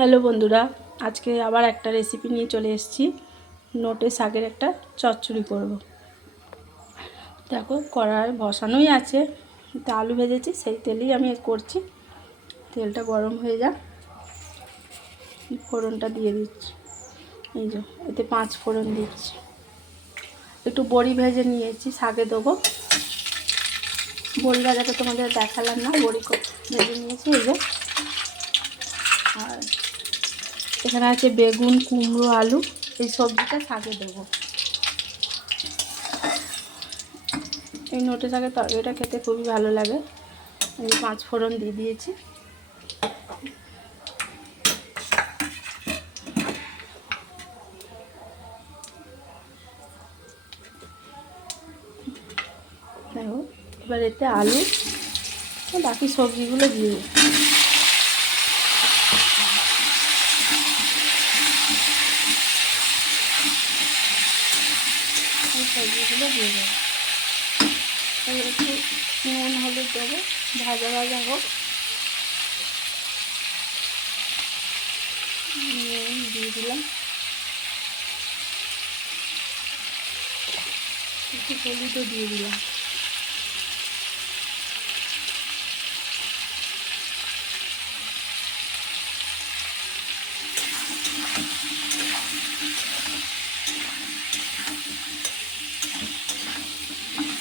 Hello বন্ধুরা, আজকে আবার একটা রেসিপি নিয়ে চলে এসেছি। নোটে শাকের একটা চচ্চড়ি করব। দেখো কড়াই বসানোই আছে, আলু ভেজেছি, সেই তেলেই আমি করছি। তেলটা গরম হয়ে যাক, ফোড়নটা দিয়ে দিচ্ছি। এই যে এতে 5 ফোড়ন দিচ্ছি। একটু বড়ি ভেজে নিয়েছি, শাকে দেবো। বড়ি ভাজাটা তোমাদের দেখালাম না, বড়ি ভেজে নিয়েছি। এই যে আর এখানে আছে বেগুন, কুমড়ো, আলু। এই সবজিটা শাকে দেবো। এই নোটে শাকের তরকারিটা খেতে খুবই ভালো লাগে। আমি 5 ফোড়ন দিয়ে দিয়েছি। দেখো এবার এতে আলু বাকি সবজিগুলো দিয়ে দেবো। এই সবজিগুলো দিয়ে দেবো। একটু নুন হলুদ দেবো, ভাজা ভাজা হোক। নুন দিয়ে দিলাম, একটু হলুদও দিয়ে দিলাম।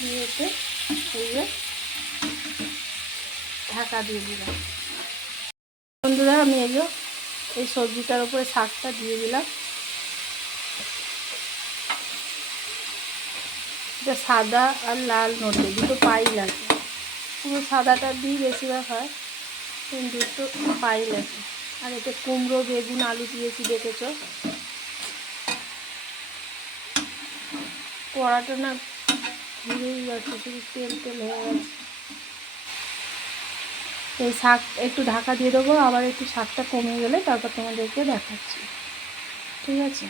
দিয়েতে এই যে ঢাকা দিয়ে দিলাম। বন্ধুরা আমি এই সবজিটার উপরে শাকটা দিয়ে দিলাম। এটা সাদা আর লাল নোটে দুটো পাই লাগে। পুরো সাদাটা দিই বেশিরভাগ হয়, কিন্তু একটু পাই লাগে। আর এতে কুমড়ো, বেগুন, আলু দিয়েছি, দেখেছ। কড়াটা না ঘুরেই যাচ্ছে, শুধু তেল তেল হয়ে গেছে। এই শাক একটু ঢাকা দিয়ে দেবো, আবার একটু শাকটা কমে গেলে তারপর তোমাদেরকে দেখাচ্ছি, ঠিক আছে।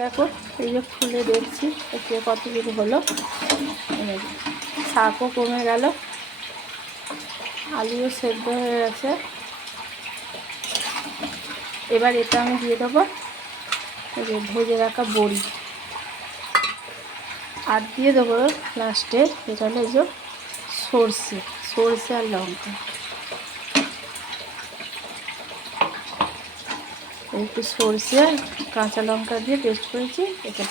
দেখো এই যে খুলে দেখছি একটু কতটুকু হলো। শাকও কমে গেল, আলুও সেদ্ধ হয়ে গেছে। এবার এটা আমি দিয়ে দেবো এই যে ভেজে রাখা বড়ি, আর দিয়ে দেবো লাস্টে এটা হলো এই যে সর্ষে আর লঙ্কা। একটু সর্ষে আর কাঁচা লঙ্কা দিয়ে পেস্ট করেছি, এটা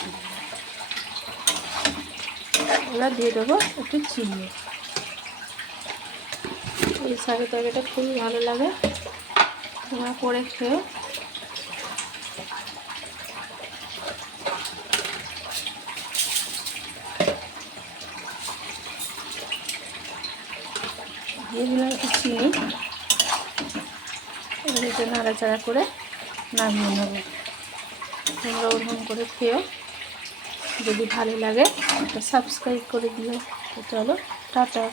দিয়ে দেবো একটু চিনি। এই শাকের তরকারিটা খুবই ভালো লাগে, তোমরা করে খেও। দিয়ে দিলাম একটু চিনি। এবার এটা নাড়াচাড়া করে নামিয়ে নেবো। তোমরা ওরকম করে খেও, যদি ভালো লাগে একটা সাবস্ক্রাইব করে দিও। চলো টাটা।